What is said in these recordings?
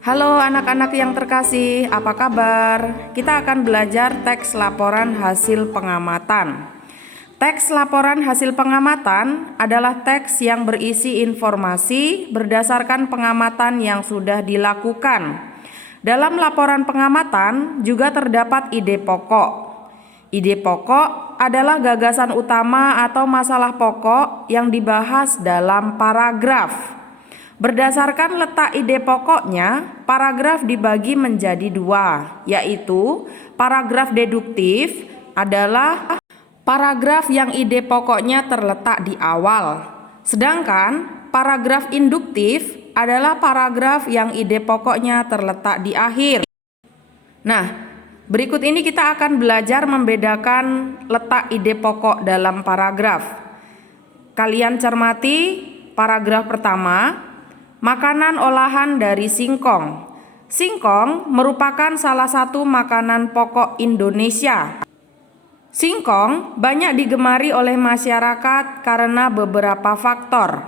Halo anak-anak yang terkasih, apa kabar? Kita akan belajar teks laporan hasil pengamatan. Teks laporan hasil pengamatan adalah teks yang berisi informasi berdasarkan pengamatan yang sudah dilakukan. Dalam laporan pengamatan juga terdapat ide pokok. Ide pokok adalah gagasan utama atau masalah pokok yang dibahas dalam paragraf. Berdasarkan letak ide pokoknya, paragraf dibagi menjadi dua, yaitu paragraf deduktif adalah paragraf yang ide pokoknya terletak di awal, sedangkan paragraf induktif adalah paragraf yang ide pokoknya terletak di akhir. Nah, berikut ini kita akan belajar membedakan letak ide pokok dalam paragraf. Kalian cermati paragraf pertama. Makanan olahan dari singkong. Singkong merupakan salah satu makanan pokok Indonesia. Singkong banyak digemari oleh masyarakat karena beberapa faktor.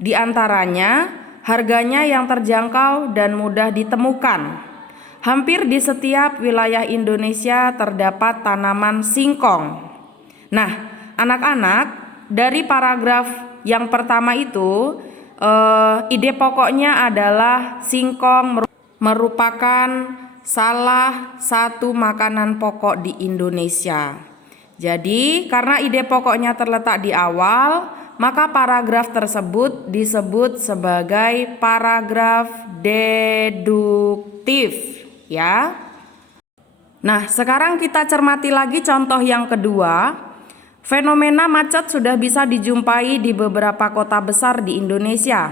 Di antaranya, harganya yang terjangkau dan mudah ditemukan. Hampir di setiap wilayah Indonesia terdapat tanaman singkong. Nah, anak-anak, dari paragraf yang pertama itu, ide pokoknya adalah singkong merupakan salah satu makanan pokok di Indonesia. Jadi karena ide pokoknya terletak di awal, maka paragraf tersebut disebut sebagai paragraf deduktif, ya. Nah, sekarang kita cermati lagi contoh yang kedua. Fenomena macet sudah bisa dijumpai di beberapa kota besar di Indonesia.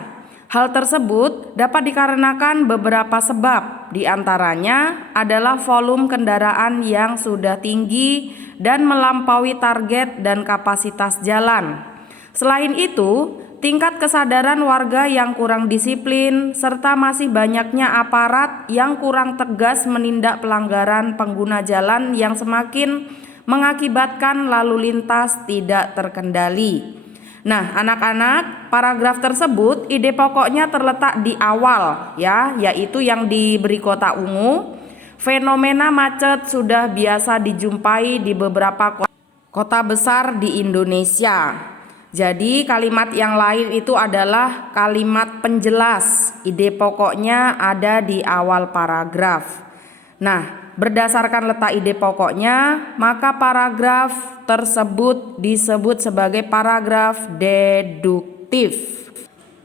Hal tersebut dapat dikarenakan beberapa sebab, di antaranya adalah volume kendaraan yang sudah tinggi dan melampaui target dan kapasitas jalan. Selain itu, tingkat kesadaran warga yang kurang disiplin serta masih banyaknya aparat yang kurang tegas menindak pelanggaran pengguna jalan yang semakin mengakibatkan lalu lintas tidak terkendali. Nah, anak-anak, paragraf tersebut ide pokoknya terletak di awal, ya, yaitu yang diberi kotak ungu. Fenomena macet sudah biasa dijumpai di beberapa kota besar di Indonesia. Jadi kalimat yang lain itu adalah kalimat penjelas. Ide pokoknya ada di awal paragraf. Nah, berdasarkan letak ide pokoknya, maka paragraf tersebut disebut sebagai paragraf deduktif.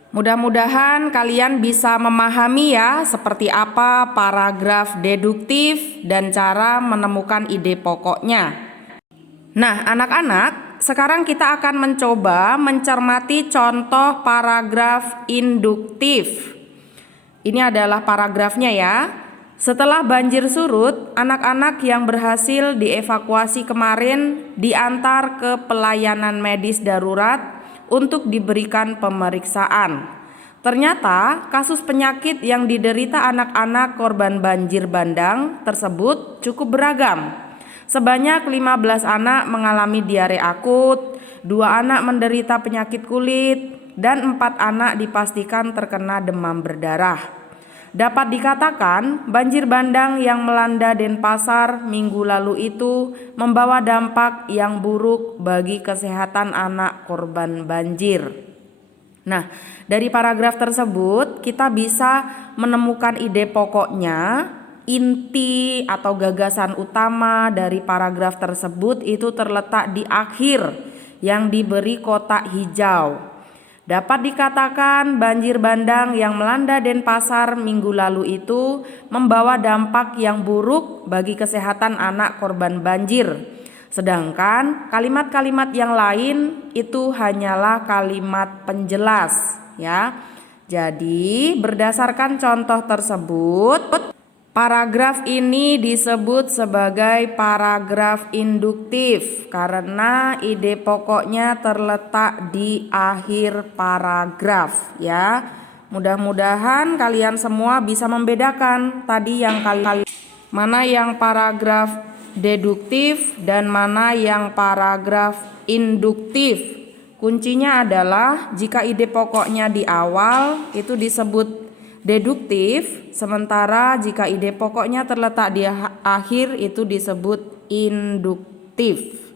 Mudah-mudahan kalian bisa memahami ya seperti apa paragraf deduktif dan cara menemukan ide pokoknya. Nah, anak-anak, sekarang kita akan mencoba mencermati contoh paragraf induktif. Ini adalah paragrafnya ya. Setelah banjir surut, anak-anak yang berhasil dievakuasi kemarin diantar ke pelayanan medis darurat untuk diberikan pemeriksaan. Ternyata kasus penyakit yang diderita anak-anak korban banjir bandang tersebut cukup beragam. Sebanyak 15 anak mengalami diare akut, 2 anak menderita penyakit kulit, dan 4 anak dipastikan terkena demam berdarah. Dapat dikatakan banjir bandang yang melanda Denpasar minggu lalu itu membawa dampak yang buruk bagi kesehatan anak korban banjir. Nah, dari paragraf tersebut kita bisa menemukan ide pokoknya. Inti atau gagasan utama dari paragraf tersebut itu terletak di akhir yang diberi kotak hijau. Dapat dikatakan banjir bandang yang melanda Denpasar minggu lalu itu membawa dampak yang buruk bagi kesehatan anak korban banjir. Sedangkan kalimat-kalimat yang lain itu hanyalah kalimat penjelas, ya. Jadi berdasarkan contoh tersebut, paragraf ini disebut sebagai paragraf induktif karena ide pokoknya terletak di akhir paragraf, ya. Mudah-mudahan kalian semua bisa membedakan tadi yang mana yang paragraf deduktif dan mana yang paragraf induktif. Kuncinya adalah jika ide pokoknya di awal itu disebut deduktif, sementara jika ide pokoknya terletak di akhir itu disebut induktif.